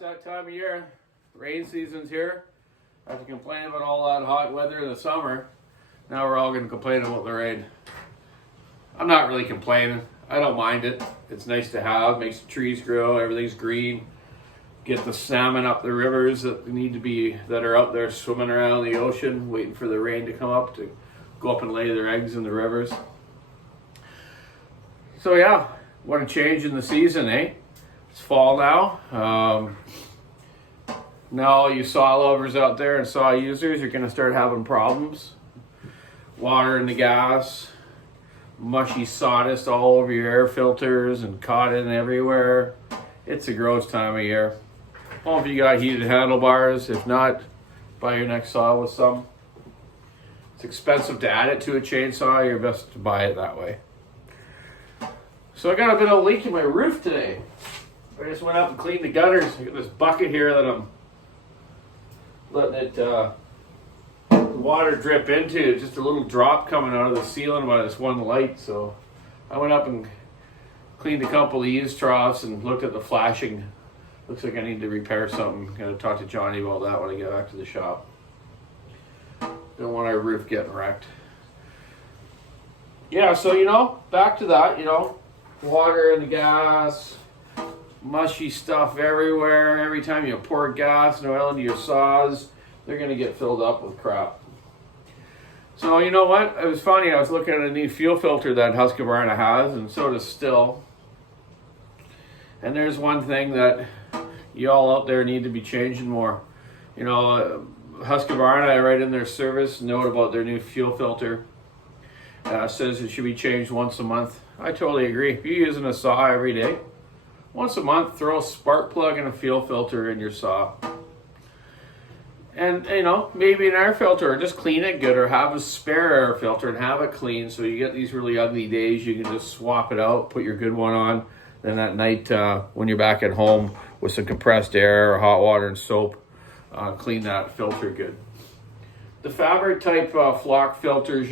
it's that time of year. Rain season's here. After complaining about all that hot weather in the summer, now we're all going to complain about the rain. I'm not really complaining. I don't mind it. It's nice to have. Makes the trees grow. Everything's green. Get the salmon up the rivers that are out there swimming around the ocean, waiting for the rain to come up to go up and lay their eggs in the rivers. So yeah, what a change in the season, eh? It's fall now. Now all you saw lovers out there and saw users, you're going to start having problems. Water in the gas, mushy sawdust all over your air filters and caught in everywhere. It's a gross time of year. Well, if you got heated handlebars, if not, buy your next saw with some. It's expensive to add it to a chainsaw. You're best to buy it that way. So I got a bit of a leak in my roof today. I just went up and cleaned the gutters. I got this bucket here that I'm letting it the water drip into. Just a little drop coming out of the ceiling by this one light. So I went up and cleaned a couple of these troughs and looked at the flashing. Looks like I need to repair something. I'm going to talk to Johnny about that when I get back to the shop. Don't want our roof getting wrecked. Yeah, so back to that, water in the gas, mushy stuff everywhere. Every time you pour gas and oil into your saws, they're going to get filled up with crap. So you know what? It was funny. I was looking at a new fuel filter that Husqvarna has, and so does Still. And there's one thing that you all out there need to be changing more. Husqvarna, right in their service note about their new fuel filter, says it should be changed once a month. I totally agree. If you're using a saw every day, once a month, throw a spark plug and a fuel filter in your saw. And, maybe an air filter, or just clean it good, or have a spare air filter and have it clean. So you get these really ugly days, you can just swap it out, put your good one on. Then at night, when you're back at home with some compressed air or hot water and soap, clean that filter good. The fabric type flock filters,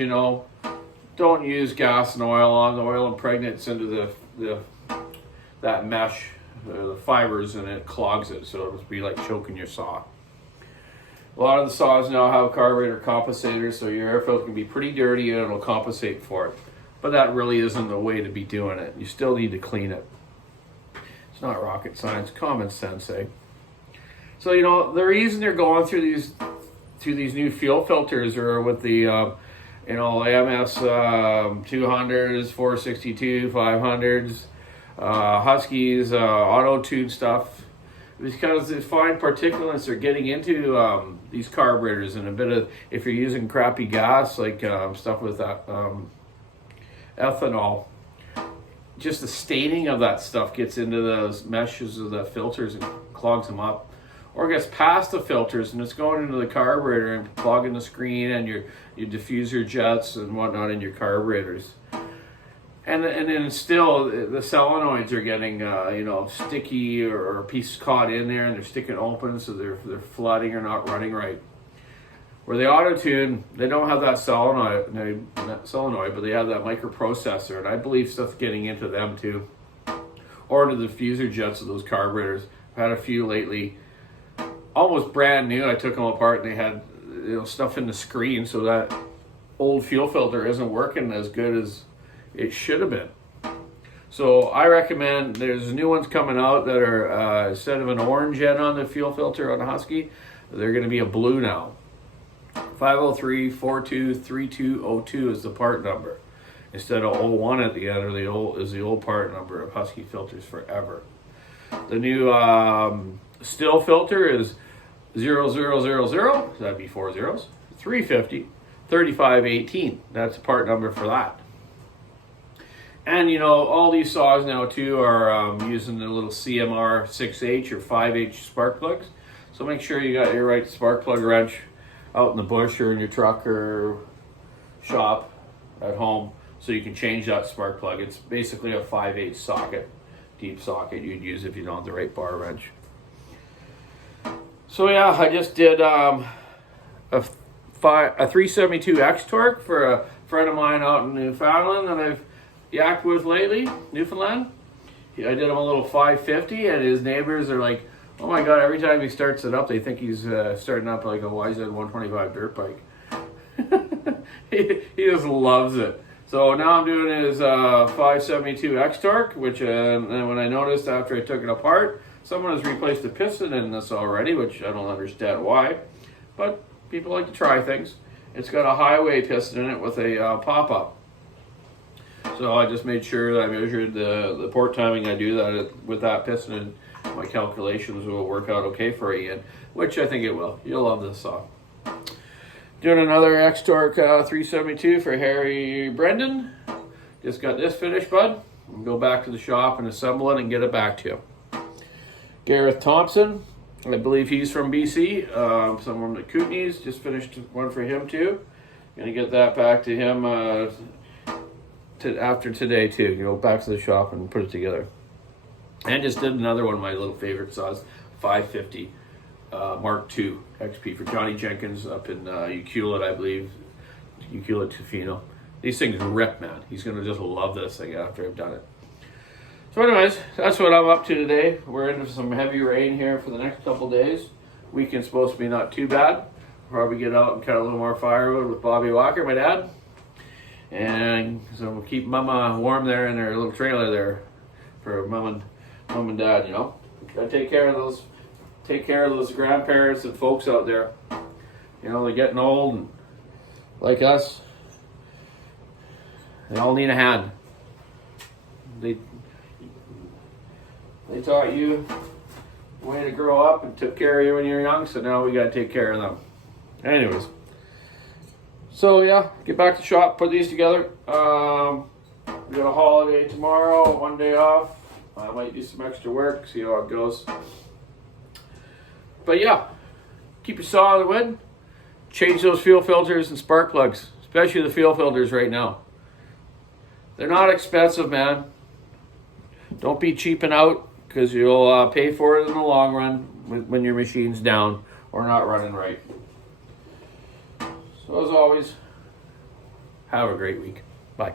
don't use gas and oil on. The oil impregnates into that mesh, the fibers, and it clogs it. So it'll be like choking your saw. A lot of the saws now have carburetor compensators, so your air filter can be pretty dirty and it'll compensate for it. But that really isn't the way to be doing it. You still need to clean it. It's not rocket science, common sense, eh? So the reason they're going through these new fuel filters are with the MS 200s, 462, 500s, Huskies, auto tune stuff, because the fine particulates are getting into these carburetors, and a bit of, if you're using crappy gas like stuff with that ethanol, just the staining of that stuff gets into those meshes of the filters and clogs them up. Or gets past the filters and it's going into the carburetor and clogging the screen and your diffuser jets and whatnot in your carburetors. And then still the solenoids are getting sticky or a piece caught in there and they're sticking open, so they're flooding or not running right. Where the auto tune, they don't have that solenoid, but they have that microprocessor, and I believe stuff's getting into them too. Or into the diffuser jets of those carburetors. I've had a few lately. Almost brand new. I took them apart and they had stuff in the screen, so that old fuel filter isn't working as good as it should have been. So I recommend, there's new ones coming out that are instead of an orange end on the fuel filter on a Husky, they're going to be a blue now. 503-423202 is the part number, instead of 01 at the end, or the old part number of Husky filters forever. The new Still filter is 0000, that'd be 4 zeros, 350, 3518. That's the part number for that. And all these saws now too are using the little CMR 6H or 5H spark plugs. So make sure you got your right spark plug wrench out in the bush or in your truck or shop at home, so you can change that spark plug. It's basically a 5/8 socket, deep socket you'd use if you don't have the right bar wrench. So yeah, I just did a 372X torque for a friend of mine out in Newfoundland that I've yacked with lately, Newfoundland. I did him a little 550, and his neighbors are like, Oh my God, every time he starts it up, they think he's starting up like a YZ 125 dirt bike. he just loves it. So now I'm doing his 572 X-Torque, which and when I noticed after I took it apart, someone has replaced the piston in this already, which I don't understand why. But people like to try things. It's got a highway piston in it with a pop-up. So I just made sure that I measured the port timing. I do that with that piston, and my calculations will work out okay for Ian, which I think it will. You'll love this saw. Doing another X-Torque 372 for Harry Brendan. Just got this finished, bud. We'll go back to the shop and assemble it and get it back to you. Gareth Thompson, I believe he's from BC. Someone at Kootenays, just finished one for him too. Gonna get that back to him after today too. Go back to the shop and put it together. And just did another one of my little favorite saws, 550 Mark II XP for Johnny Jenkins up in Ucluelet, I believe. Ucluelet, Tofino. These things rip, man. He's going to just love this thing after I've done it. So anyways, that's what I'm up to today. We're into some heavy rain here for the next couple days. Weekend's supposed to be not too bad. Probably get out and cut a little more firewood with Bobby Walker, my dad. And so we'll keep Mama warm there in her little trailer there for Mom and Dad, you know. Gotta take care of those grandparents and folks out there. You know, they're getting old, and like us, they all need a hand. They taught you the way to grow up and took care of you when you were young, so now we gotta take care of them. Anyways, so yeah, get back to the shop, put these together. We got a holiday tomorrow, 1 day off. I might do some extra work, see how it goes. But yeah, keep your saw on the wood. Change those fuel filters and spark plugs, especially the fuel filters right now. They're not expensive, man. Don't be cheaping out, because you'll pay for it in the long run when your machine's down or not running right. So as always, have a great week. Bye.